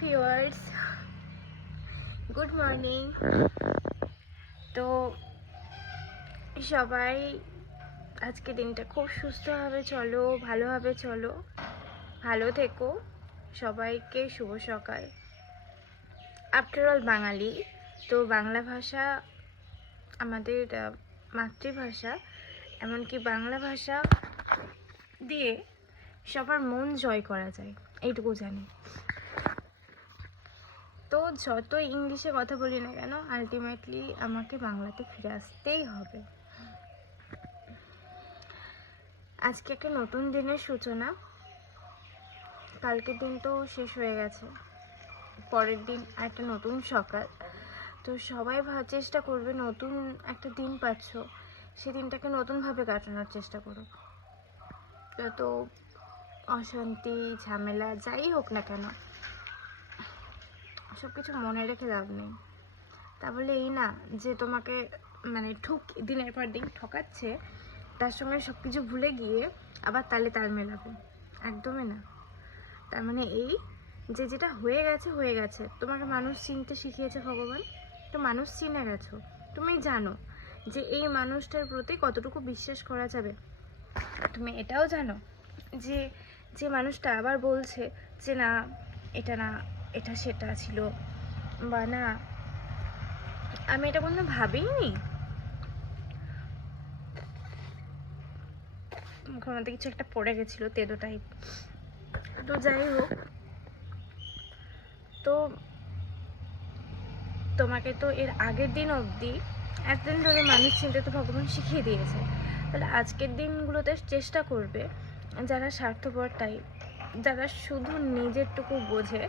Viewers, good morning. তো সবাই আজকে দিনটা খুব সুস্থভাবে চলো, ভালোভাবে চলো, ভালো থেকো। সবাইকে শুভ সকাল। আফটার অল বাঙালি, তো বাংলা ভাষা আমাদের মাতৃভাষা, এমনকি বাংলা ভাষা দিয়ে সবার মন জয় করা যায়, এইটুকু জানি। তো যত ইংলিশে কথা বলি না কেন, আলটিমেটলি আমাকে বাংলাতে ফিরে আসতেই হবে। আজকে একটা নতুন দিনের সূচনা। কালকের দিন তো শেষ হয়ে গেছে, পরের দিন একটা নতুন সকাল। তো সবাই চেষ্টা করবে, নতুন একটা দিন পাচ্ছ, সেই দিনটাকে নতুনভাবে কাটানোর চেষ্টা করো। যত অশান্তি ঝামেলা যাই হোক না কেন, সব কিছু মনে রেখে লাভ নেই। তা বলে এই না যে তোমাকে দিনের পর দিন ঠকাচ্ছে, তার সঙ্গে সব কিছু ভুলে গিয়ে আবার তালে তাল মেলাবে, একদমই না। তার মানে এই যে যেটা হয়ে গেছে হয়ে গেছে, তোমাকে মানুষ চিনতে শিখিয়েছে ভগবান, তো মানুষ চিনে গেছো, তুমি জানো যে এই মানুষটার প্রতি কতটুকু বিশ্বাস করা যাবে। তুমি এটাও জানো যে যে মানুষটা আবার বলছে যে না এটা সেটা ছিল, বা না আমি এটা কোনো ভাবিনি, মুখের মধ্যে কিছু একটা পড়ে গেছিলো তেতো টাইপ। তো যাই হোক, তো তোমাকে তো এর আগের দিন অবধি একদিন ধরে মানুষ চিনতে তো ভগবান শিখিয়ে দিয়েছে। তাহলে আজকের দিনগুলোতে চেষ্টা করবে যারা স্বার্থপর টাইপ, যারা শুধু নিজেরটুকু বোঝে,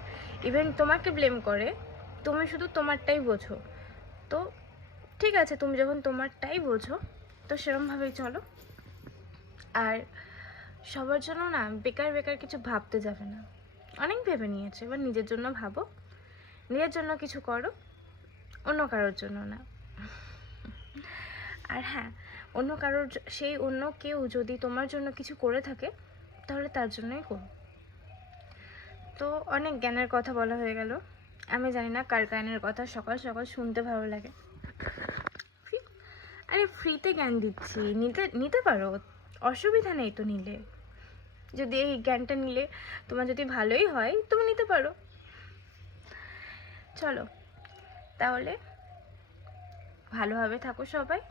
ইভেন তোমাকে ব্লেম করে, তুমি শুধু তোমারটাই বোঝো। তো ঠিক আছে, তুমি যখন তোমারটাই বোঝো তো সেরকমভাবেই চলো। আর সবার জন্য না বেকার বেকার কিছু ভাবতে যাবে না। অনেক ভেবে নিয়েছে, এবার নিজের জন্য ভাবো, নিজের জন্য কিছু করো, অন্য কারোর জন্য না। আর হ্যাঁ, অন্য কারোর সেই অন্য কেউ যদি তোমার জন্য কিছু করে থাকে তাহলে তার জন্যই করো। তো অনেক জ্ঞানের কথা বলা হয়ে গেল। আমি জানি না কার জ্ঞানের কথা সকাল সকাল শুনতে ভালো লাগে। আরে ফ্রিতে জ্ঞান দিচ্ছি, নিতে পারো, অসুবিধা নেই তো নিলে। যদি এই জ্ঞানটা নিলে তোমার যদি ভালোই হয় তুমি নিতে পারো। চলো তাহলে ভালোভাবে থাকো সবাই।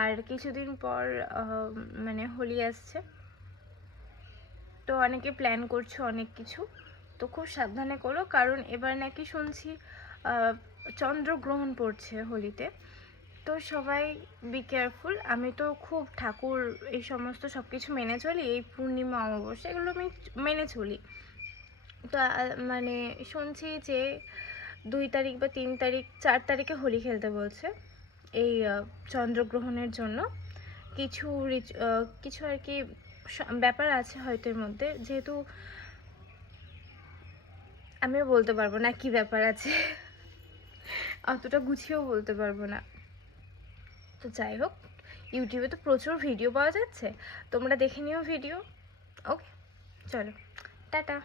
আর কিছুদিন পর হোলি আসছে, তো অনেকে প্ল্যান করছো অনেক কিছু, তো খুব সাবধানে করো, কারণ এবার নাকি শুনছি চন্দ্রগ্রহণ পড়ছে হোলিতে। তো সবাই বি কেয়ারফুল। আমি তো খুব ঠাকুর এই সমস্ত সব কিছু মেনে চলি, এই পূর্ণিমা অমাবস্যা এগুলো আমি মেনে চলি। তো শুনছি যে 2 তারিখ বা 3 তারিখ 4 তারিখে হোলি খেলতে বলছে এই চন্দ্রগ্রহণের জন্য। কিছু আর কি ব্যাপার আছে হয়তো এর মধ্যে, যেহেতু আমিও বলতে পারবো না কি ব্যাপার আছে, অতটা গুছিয়েও বলতে পারবো না। তো যাই হোক, ইউটিউবে তো প্রচুর ভিডিও পাওয়া যাচ্ছে, তোমরা দেখে নিও ভিডিও। ওকে, চলো টাটা।